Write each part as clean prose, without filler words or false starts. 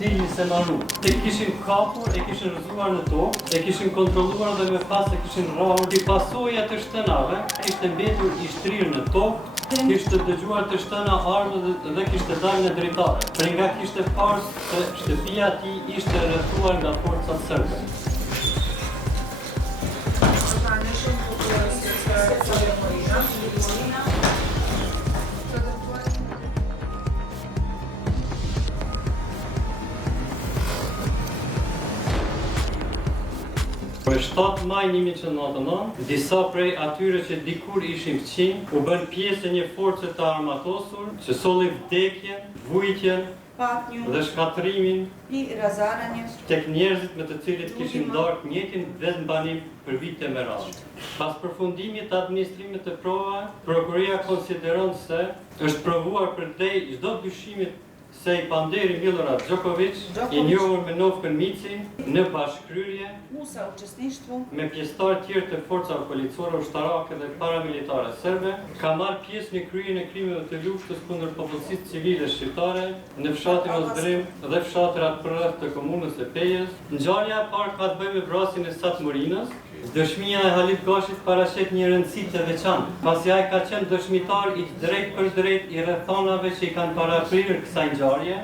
dilni se marru. E kishin kapur, e kishin rëzuar në tokë, e kishin kontrolluar dhe me pas e kishin rrahur. I pasoja të shtënave, kishte mbetur i shtrirë në tokë, kishte dëgjuar të shtëna armët dhe kishte dalë në dritare. Për nga kishte parë se shtëpia e tij ishte rrethuar nga forcat serbe. Për 7 maj 1999, disa prej atyre që dikur ishin fqinj, u bën pjesë e një force të armatosur që solli vdekjen, vujtjen dhe shkatrimin tek njerëzit me të cilët kishin ndarë mjetin vetëm banim për vite me radhë. Pas përfundimit të administrimit të provave, prokuria konsideron se është provuar përdej çdo dyshimit se i panderi Milorad Djokovic, i njohur me Novkën Mici, në bashkëkryrje me pjesëtarë tjerë të forcave policore, ushtarake dhe paramilitare serbe, ka marrë pjesë në kryerjen e krimeve të luftës kundër popullsisë civile shqiptare në fshatin Ozdrim dhe fshatrat përreth të komunës së Pejës. Ngjarja e parë ka të bëjë me vrasjen e Sat Morinës. Dëshmia e Halit Gashit paraqet një rëndësi të veçantë, pasi ai ka qenë dëshmitar i drejt për drejt i rrethonave që i kanë paraprirë kësaj ngjarje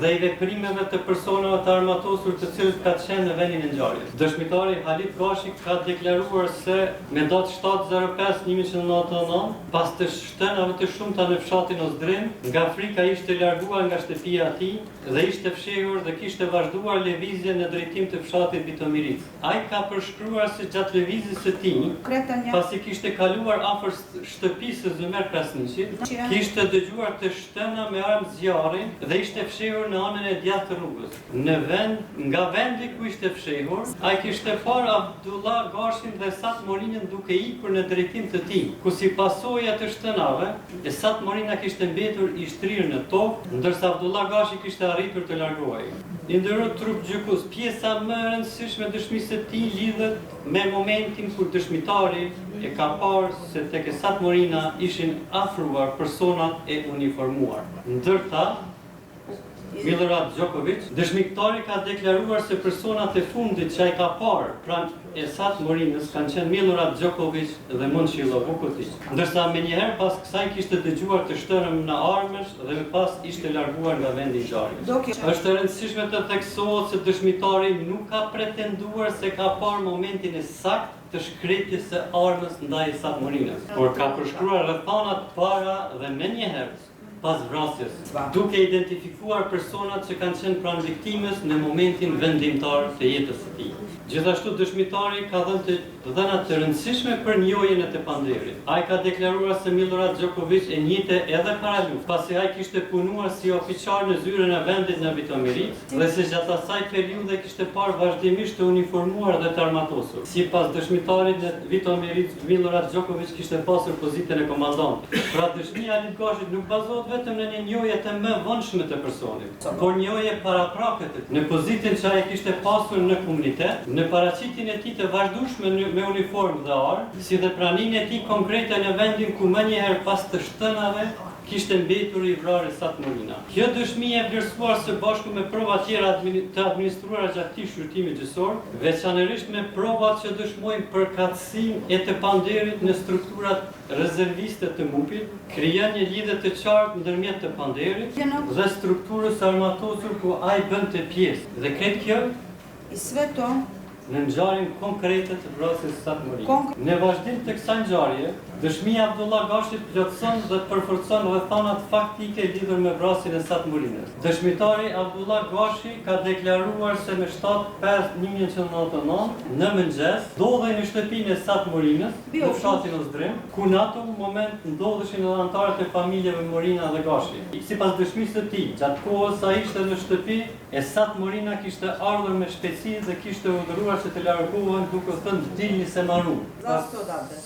dhe i veprimeve të personave të armatosur të cilët ka qenë në vendin e ngjarjes. Dëshmitari Halit Gashi ka deklaruar se me datë 7/05/1999, pas të shtënave të shumta në fshatin Ozdrim, nga frika ishte larguar nga shtëpia e tij dhe ishte fshehur dhe kishte vazhduar lëvizjen në drejtim të fshatit Bitomiric. Ai ka përshkruar se gjatë lëvizjes së tij, pasi kishte kaluar afër shtëpisë së Zymer Krasniqit, kishte dëgjuar të shtëna me armë zjarri dhe ishte fshehur në anën e djathtë të rrugës. Nga vendi ku ishte fshehur, ai kishte parë Abdullah Gashin dhe Sat Morinën duke ikur në drejtim të tij, ku si pasojë të shtënave, Sat Morina kishte mbetur i shtrirë në tokë, ndërsa Abdullah Gashi kishte arritur të largohej. I nderuar trup gjykus, pjesa më e rëndësishme e dëshmisë së tij lidhet me momentin kur dëshmitari e ka parë se tek Sat Morina ishin afruar personat e uniformuar. Ndërta Milorad Djokovic, dëshmitari ka deklaruar se personat e fundit që ai ka parë pranë Sat Morinës kanë qenë Milorad Djokovic dhe Momchilo Vukotic. Ndërsa menjëherë pas kësaj kishte dëgjuar të shtërëm në armësh dhe më pas ishte larguar nga vendi i ngjarjes. Është e rëndësishme të theksohet se dëshmitari nuk ka pretenduar se ka parë momentin e saktë të shkretjes së armës ndaj Sat Morinës, por ka përshkruar rrethonat para dhe menjëherë pas vrasjes, duke identifikuar personat që kanë qenë pranë viktimës në momentin vendimtar të jetës së tij. Gjithashtu dëshmitari ka dhënë dhëna të rëndësishme për njohjen e të panderit. Ai ka deklaruar se Milorad Djokovic e njihte edhe para luftës, pasi ai kishte punuar si oficar në zyrën e vendit në Bitomiric dhe se gjatë asaj periudhe kishte parë vazhdimisht të uniformuar dhe të armatosur. Sipas dëshmitarit në Bitomiric, Milorad Djokovic kishte pasur pozitën e komandantit. Pra dëshmia e Halit Gashit nuk bazohet vetëm në një njohje të më vonshme të personit, por njohje paraprakët në pozitën që ai kishte pasur në komunitet, në paraqitjen e tij të vazhdueshme me uniformë dhe armë, si dhe praninë e tij konkrete në vendin ku menjëherë pas të shtënave kishte mbetur i vrarë Sat Morina. Kjo dëshmi e vlerësuar së bashku me prova tjera të administruara gjatë këtij shqyrtimi gjyqësor, veçanërisht me provat që dëshmojnë përkatësinë e të panderit në strukturat rezerviste të MUP-it, krijon një lidhje të qartë ndërmjet të panderit dhe strukturës armatosur ku ai bënte pjesë. Dhe kretë kjo në ngjarjen konkrete të vrasjes së Sat Morinës. Në vazhdim të kësaj ngjarje, dëshmia Abdullah Gashit plotson dhe përforcon rrethonat faktike lidhur me vrasjen e Sat Morinës. Dëshmitari Abdullah Gashi ka deklaruar se me 7/5/1999 në mëngjes ndodhej në shtëpinë e Sat Morinës në fshatin Ozdrim, ku në ato moment ndodheshin edhe anëtarët e familjeve Morina dhe Gashi. Sipas dëshmisë së tij, gjatë kohës sa ishte në shtëpi, Sat Morina kishte ardhur me shpejtësi dhe kishte urdhëruar se të largohen duke thënë dilni se marru.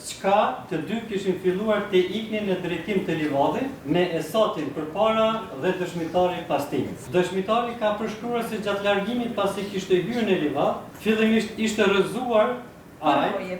Çka të dy kishin filluar të iknin në drejtim të livadit me Satin përpara dhe dëshmitari pas tij. Dëshmitari ka përshkruar se gjatë largimit pasi kishte hyrë në livad, fillimisht ishte rrëzuar ai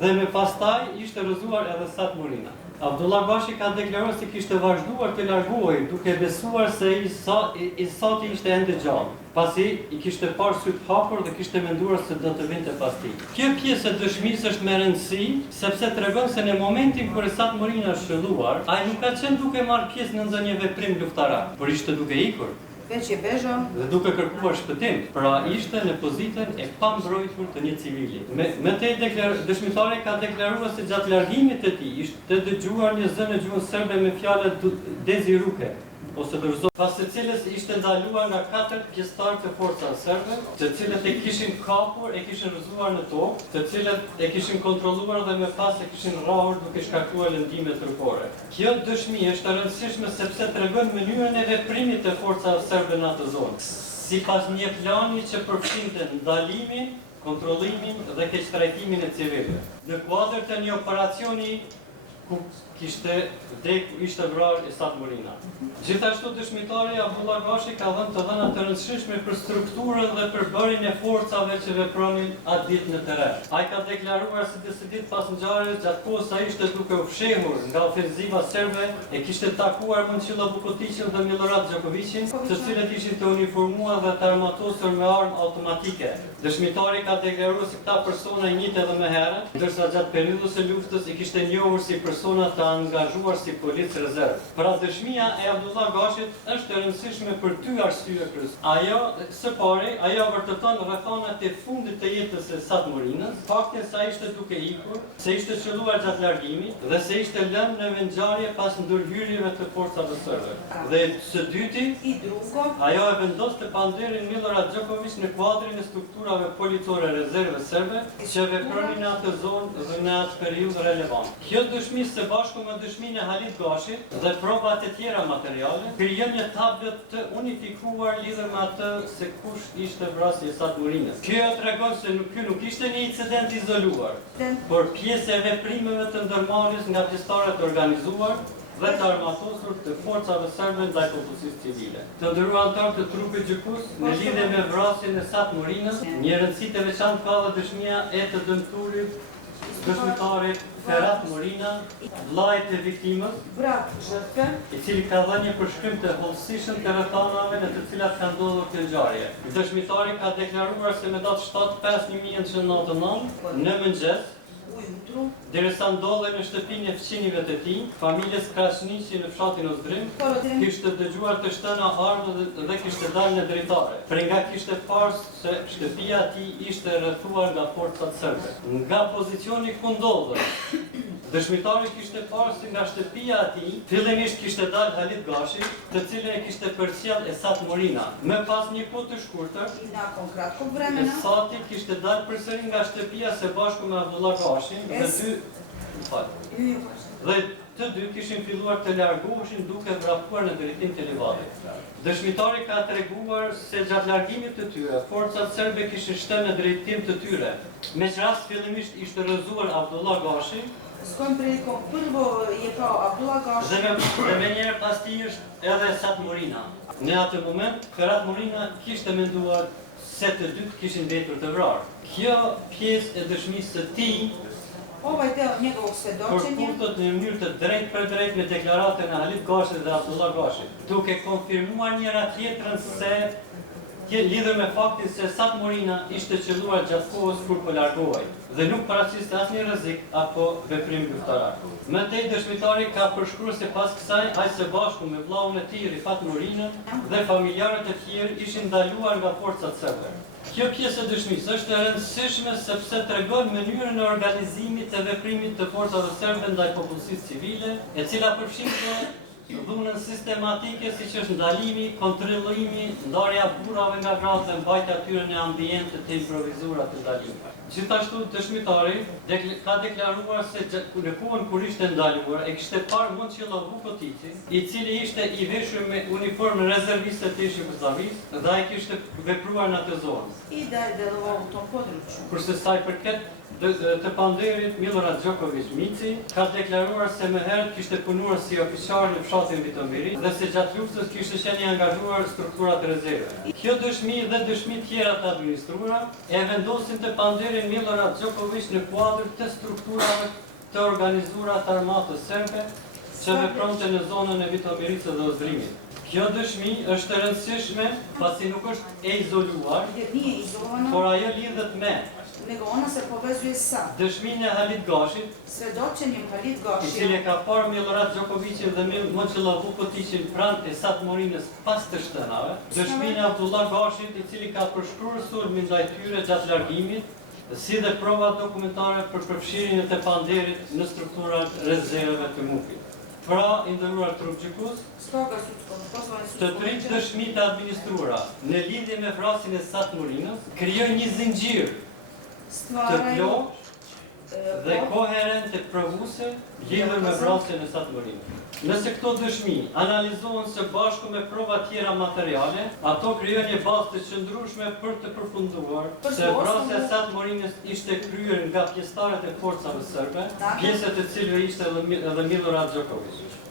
dhe me pastaj ishte rrëzuar edhe Sat Morina. Abdullah Bashi ka deklaruar se kishte vazhduar të largohej duke besuar se Isati ishte ende gjallë, pasi i kishte parë syt hapur dhe kishte menduar se do të vinte pas tij. Kjo pjesë e dëshmisë është me rëndësi sepse tregon se në momentin kur Esat Morina është shëlluar, ai nuk ka qenë duke marrë pjesë në ndonjë veprim luftarak, por ishte duke ikur. Dhe duke kërkuar shpëtim, pra ishte në pozitën e pambrojtur të një civili. Me te dëshmitari ka deklaruar se gjatë largimit të tij ishte dëgjuar një zë në gjuhën serbe me fjalët deziruke, ose dorëzo, pas të cilës ishte ndaluar nga 4 pjesëtarë të forcave serbe, të cilët e kishin kapur, e kishin rrëzuar në tokë, të cilët e kishin kontrolluar dhe më pas e kishin rrahur duke shkaktuar lëndime trupore. Kjo dëshmi është e rëndësishme sepse tregon mënyrën e veprimit të forcave serbe në atë zonë, sipas një plani që përfshinte ndalimin, kontrollimin dhe keqtrajtimin e civilëve. Në kuadër të një operacioni ku ishte vrarë Esat Morina. Gjithashtu dëshmitari Abdullah Bashi ka dhënë të dhëna të rëndësishme për strukturën dhe përbërjen e forcave që vepronin atë ditë në terren. Ai ka deklaruar se disa ditë pas ngjarjes, gjatë kohës sa ishte duke u fshehur nga ofenziva serbe, e kishte takuar Momčilo Vukotićin dhe Milorad Djokovicin, të cilët ishin të uniformuar dhe të armatosur me armë automatike. Dëshmitari ka deklaruar se këta persona i njëjtë edhe më herët, ndërsa gjatë periudhës së luftës i kishte njohur si persona të angazhuar si policë rezervë. Pra dëshmia e Abdullah Bashit është e rëndësishme për 2 arsye kryesore. Së pari, ajo vërteton rrethanat e fundit të jetës së Esat Morinës, faktin se ai ishte duke ikur, se ishte shëlluar gjatë largimit dhe se ishte lënë në vendngjarje pas ndërhyrjeve të forcave serbe. Dhe së dyti, ajo e vendoste panderin Milorad Djokovic në kuadrin e strukturave policore rezerve serbe që vepronin në atë zonë dhe në atë periudhë relevant. Kjo dëshmi së bashku me dëshminë e Halit Bashit dhe probat e tjera materiale krijon një tablet të unifikuar lidhur me atë se kush ishte vrasja e Esat Morinës. Kjo tregon se ky nuk ishte një incident izoluar, por pjesë e veprimeve të ndërmarrjes nga pjesëtarët e organizuar dhe të armatosur të forcave serbe ndaj popullsisë civile. Të nderuar anëtar të trupit gjykues, në lidhje me vrasjen e Esat Morinës, një rëndësi të veçantë ka dhe dëshmia e të dëmtuarit dëshmitarit Ferhat Morina, vllajt e viktimës, i cili ka dhënë një përshkrim të hollësishëm të rrethanave në të cilat ka ndodhur kjo ngjarje. Dëshmitari ka deklaruar se me datë 7/5/1999 në mëngjes, derisa ndodhej në shtëpinë e fëmijëve të tij, familjes Krasniqi në fshatin Ozdrim, kishte dëgjuar të shtëna armë dhe kishte dalë në drejtare. Për nga kishte parë se shtëpia e tij ishte rrethuar nga forcat serbe. Nga pozicioni ku ndodhej, dëshmitari kishte parë se nga shtëpia e tij fillimisht kishte dalë Halit Bashi, të cilën e kishte përcjell Esat Morina. Më pas një kohë të shkurtër, Esati kishte dalë përsëri nga shtëpia së bashku me Abdullah Bashin dhe të dy kishin filluar të largoheshin duke vraptuar në drejtim të livadit. Dëshmitari ka treguar se gjatë largimit të tyre, forcat serbe kishin shënë në drejtim të tyre. Me që rast fillimisht ishte rrëzuar Abdullah Bashi, dhe me njerë pas tij është edhe Esat Morina. Në atë moment, Ferhat Morina kishte menduar se të dytë kishin mbetur të vrarë. Kjo pjesë e dëshmisë së tij përkuftohet në mënyrë të drejtë për drejtë me deklaratën e Halit Bashit dhe Abdullah Bashit, duke konfirmuar njëra tjetrën se lidhur me faktin se Esat Morina ishte qelluar gjatë kohës kur po largohej dhe nuk paraqiste asnjë rrezik apo veprim luftarak. Më tej dëshmitari ka përshkruar se pas kësaj ai së bashku me vllahun e tij Rifat Morinën dhe familjarët e tjerë ishin ndaluar nga forcat serbe. Kjo pjesë e dëshmisë është e rëndësishme sepse tregon mënyrën e organizimit të veprimit të forcave serbe ndaj popullsisë civile, e cila përfshinte dhunën sistematike siç është ndalimi, kontrollimi, ndarja burrave nga gratë dhe mbajtja e tyre në ambiente të improvizuara të ndalimit. Gjithashtu dëshmitari ka deklaruar se në kohën kur ishte ndaluar e kishte parë Momčilo Vukotićin, i cili ishte i veshur me uniformën rezerviste të Jugosllavisë dhe ai kishte vepruar në atë zonë. Kurse sa i përket të panderit Milorad Djokovic Mici ka deklaruar se më herët kishte punuar si oficial në fshatin Vitomiri dhe se gjatë luftës kishte qenë i angazhuar strukturat rezerve. Kjo dëshmi dhe dëshmi tjera të administruara e vendosin të panderin Milorad Djokovic në kuadër të strukturave të organizuara të armatës serbe që vepronte në zonën e Vitomiricës dhe Ozrimit. Kjo dëshmi është e rëndësishme pasi nuk është e izoluar, por ajo lidhet me nego ona se povezuje sa dëshminë e Halit Gashit, svedočenjem Halit i Gashit, cili ka parë Milorad Djokovicin dhe Momčilo Vukotićin pranë e Sat Morinës pas të shtënave, dëshminë e Abdullah Gashit, i cili ka përshkruar sulmin ndaj tyre gjatë largimit, si dhe prova dokumentare për përfshirjen e Tepanderit në strukturat rezerveve të MUP-it. Pra, i nderuar trupgjykues, të tërë dëshmitë e administruara në lidhje me vrasjen e Sat Morinës krijojnë një zinxhir të plotë dhe koherente provuese lidhur me vrasjen e Sat Morinës. Nëse këto dëshmi analizohen së bashku me prova tjera materiale, ato krijojnë një bazë të qëndrueshme për të përfunduar se vrasja e Sat Morinës ishte kryer nga pjesëtarët e forcave serbe, pjesë të cilëve ishte edhe Milorad Djokovic.